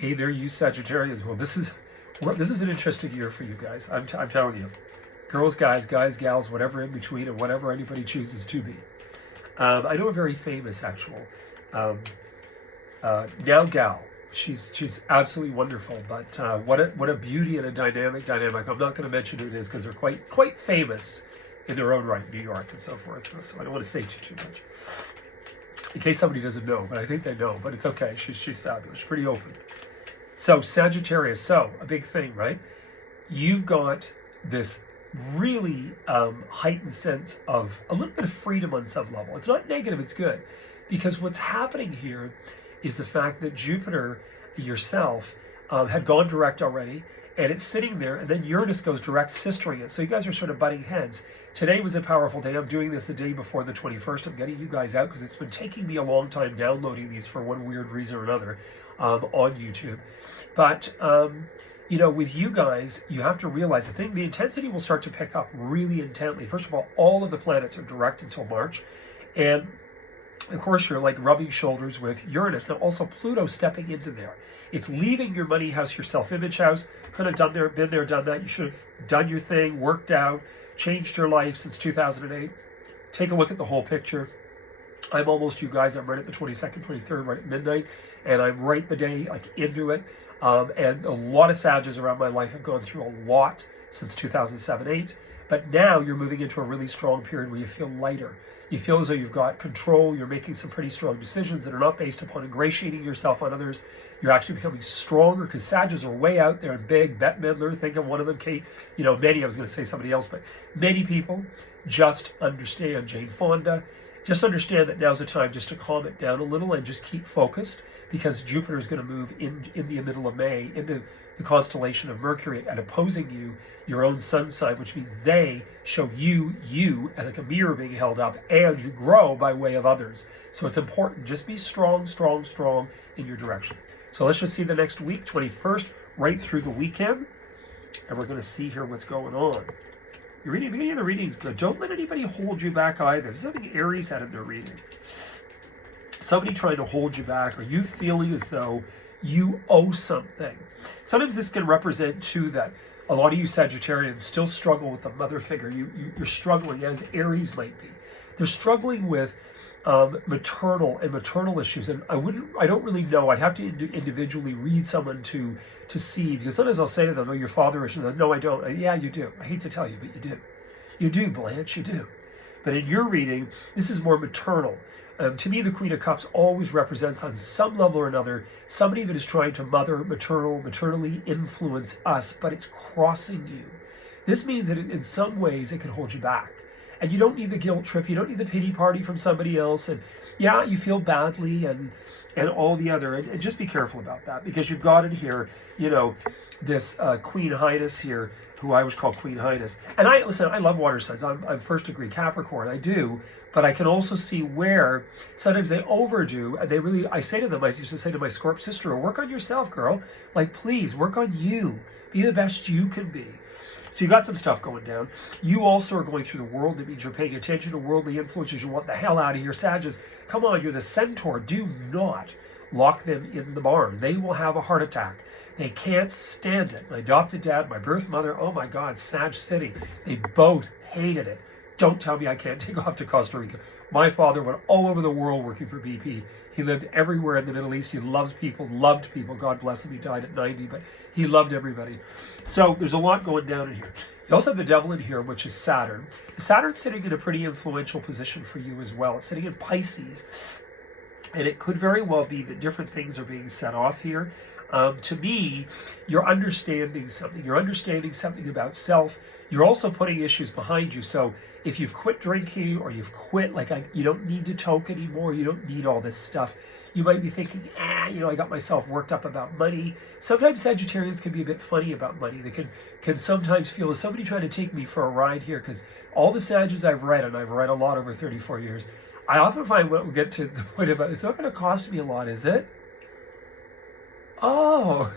Hey there, you Sagittarians. Well, this is an interesting year for you guys. I'm telling you, girls, guys, gals, whatever in between, and whatever anybody chooses to be. I know a very famous actual now gal. She's absolutely wonderful. But what a beauty and a dynamic. I'm not going to mention who it is because they're quite famous in their own right, New York and so forth. So I don't want to say too much in case somebody doesn't know. But I think they know. But it's okay. She's fabulous. She's pretty open. So Sagittarius, so a big thing, right? You've got this really heightened sense of a little bit of freedom on some level. It's not negative, it's good. Because what's happening here is the fact that Jupiter, yourself, had gone direct already, and it's sitting there, and then Uranus goes direct, sistering it. So you guys are sort of butting heads. Today was a powerful day. I'm doing this the day before the 21st. I'm getting you guys out because it's been taking me a long time downloading these for one weird reason or another on YouTube. But, you know, with you guys, you have to realize the intensity will start to pick up really intently. First of all of the planets are direct until March. And of course, you're like rubbing shoulders with Uranus. Now, also Pluto stepping into there. It's leaving your money house, your self-image house. Kind of been there, done that. You should have done your thing, worked out, changed your life since 2008. Take a look at the whole picture. I'm almost you guys. I'm right at the 22nd, 23rd, right at midnight. And I'm right the day, like, into it. And a lot of Sages around my life have gone through a lot since 2007-8. But now you're moving into a really strong period where you feel lighter. You feel as though you've got control. You're making some pretty strong decisions that are not based upon ingratiating yourself on others. You're actually becoming stronger because Sages are way out there and big. Bette Midler, think of one of them. Kate, you know, many, I was going to say somebody else, but many people just understand. Jane Fonda, just understand that now's the time just to calm it down a little and just keep focused because Jupiter is going to move in the middle of May into the constellation of Mercury and opposing you, your own sun sign, which means they show you as like a mirror being held up, and you grow by way of others. So it's important. Just be strong in your direction. So let's just see the next week, 21st, right through the weekend, and we're going to see here what's going on. Your reading, beginning of the reading is good. Don't let anybody hold you back either. There's something Aries had in their reading. Somebody trying to hold you back, or you feeling as though you owe something. Sometimes this can represent too that a lot of you Sagittarians still struggle with the mother figure. You're struggling, as Aries might be. They're struggling with maternal issues, and I don't really know. I'd have to individually read someone to see, because sometimes I'll say to them, "Oh, your father is," no, I don't. Yeah, you do. I hate to tell you, but you do. You do, Blanche. You do. But in your reading, this is more maternal. To me, the Queen of Cups always represents, on some level or another, somebody that is trying to maternally influence us, but it's crossing you. This means that in some ways it can hold you back. And you don't need the guilt trip. You don't need the pity party from somebody else. And yeah, you feel badly and all the other. And just be careful about that, because you've got in here, you know, this Queen Highness here, who I was called Queen Highness. And I love water signs. I'm first degree Capricorn. I do. But I can also see where sometimes they overdo, and I say to them, I used to say to my Scorp sister, work on yourself, girl. Like, please, work on you. Be the best you can be. So you got some stuff going down. You also are going through the world. That means you're paying attention to worldly influences. You want the hell out of here. Sages, come on, you're the centaur. Do not lock them in the barn. They will have a heart attack. They can't stand it. My adopted dad, my birth mother, oh my God, Sag City. They both hated it. Don't tell me I can't take off to Costa Rica. My father went all over the world working for BP. He lived everywhere in the Middle East. He loved people. God bless him. He died at 90, but he loved everybody. So there's a lot going down in here. You also have the devil in here, which is Saturn. Saturn's sitting in a pretty influential position for you as well. It's sitting in Pisces. And it could very well be that different things are being set off here. To me, you're understanding something. You're understanding something about self. You're also putting issues behind you. So if you've quit drinking, or you've quit, you don't need to toke anymore. You don't need all this stuff. You might be thinking, you know, I got myself worked up about money. Sometimes Sagittarians can be a bit funny about money. They can sometimes feel, is somebody trying to take me for a ride here? Because all the Sages I've read, and I've read a lot over 34 years, I often find we'll get to the point about, it's not going to cost me a lot, is it? Oh,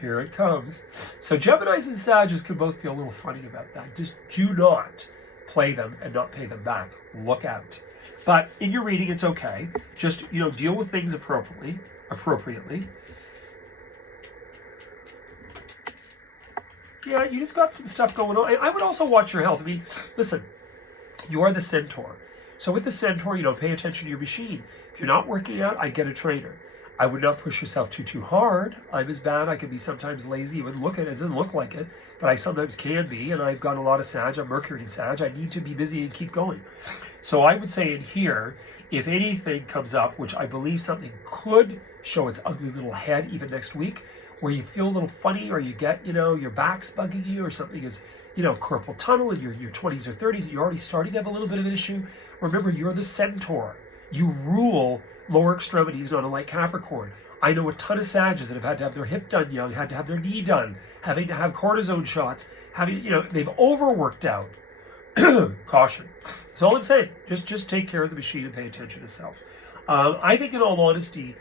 here it comes. So Geminis and Sagittarius can both be a little funny about that. Just do not play them and not pay them back. Look out. But in your reading, it's okay. Just, you know, deal with things appropriately. Yeah, you just got some stuff going on. I would also watch your health. I mean, listen, you are the centaur. So with the centaur, pay attention to your machine. If you're not working out, I get a trainer. I would not push yourself too hard. I'm as bad. I can be sometimes lazy. It doesn't look like it, but I sometimes can be. And I've got a lot of Sag. I'm Mercury in Sag. I need to be busy and keep going. So I would say in here, if anything comes up, which I believe something could show its ugly little head even next week, where you feel a little funny or you get, your back's bugging you or something is, carpal tunnel in your 20s or 30s, you're already starting to have a little bit of an issue. Remember, you're the centaur. You rule lower extremities on a light Capricorn. I know a ton of Sages that have had to have their hip done young, had to have their knee done, having to have cortisone shots, they've overworked out. Caution. That's all I'm saying. Just take care of the machine and pay attention to self. I think in all honesty,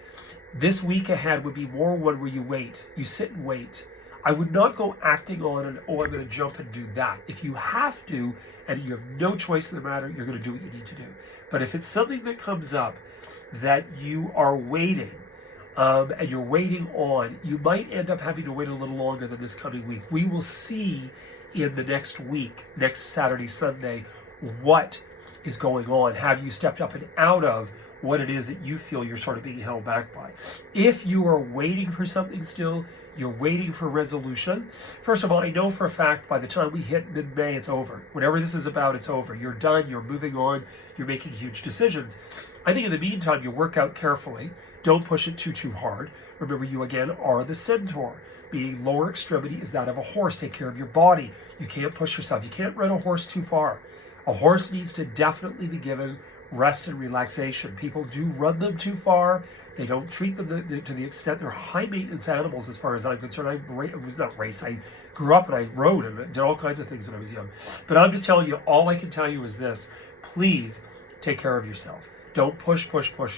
this week ahead would be more one where you wait. You sit and wait. I would not go acting on I'm going to jump and do that. If you have to, and you have no choice in the matter, you're going to do what you need to do. But if it's something that comes up that you are waiting, and you're waiting on, you might end up having to wait a little longer than this coming week. We will see in the next week, next Saturday, Sunday, what is going on. Have you stepped up and out of what it is that you feel you're sort of being held back by? If you are waiting for something still, you're waiting for resolution. First of all, I know for a fact by the time we hit mid-May, it's over. Whatever this is about, it's over. You're done, you're moving on, you're making huge decisions. I think in the meantime, you work out carefully. Don't push it too hard. Remember, you again are the centaur. Meaning lower extremity is that of a horse. Take care of your body. You can't push yourself. You can't run a horse too far. A horse needs to definitely be given rest and relaxation. People do run them too far. They don't treat them to the extent they're high maintenance animals as far as I'm concerned. I was not raised. I grew up and I rode and did all kinds of things when I was young. But I'm just telling you, all I can tell you is this. Please take care of yourself. Don't push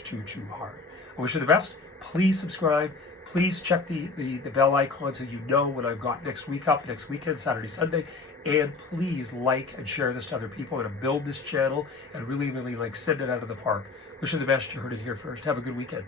too hard. I wish you the best. Please subscribe. Please check the bell icon so you know when I've got next week up, next weekend, Saturday, Sunday. And please like and share this to other people. I'm going to build this channel and really send it out of the park. Wish you the best. You heard it here first. Have a good weekend.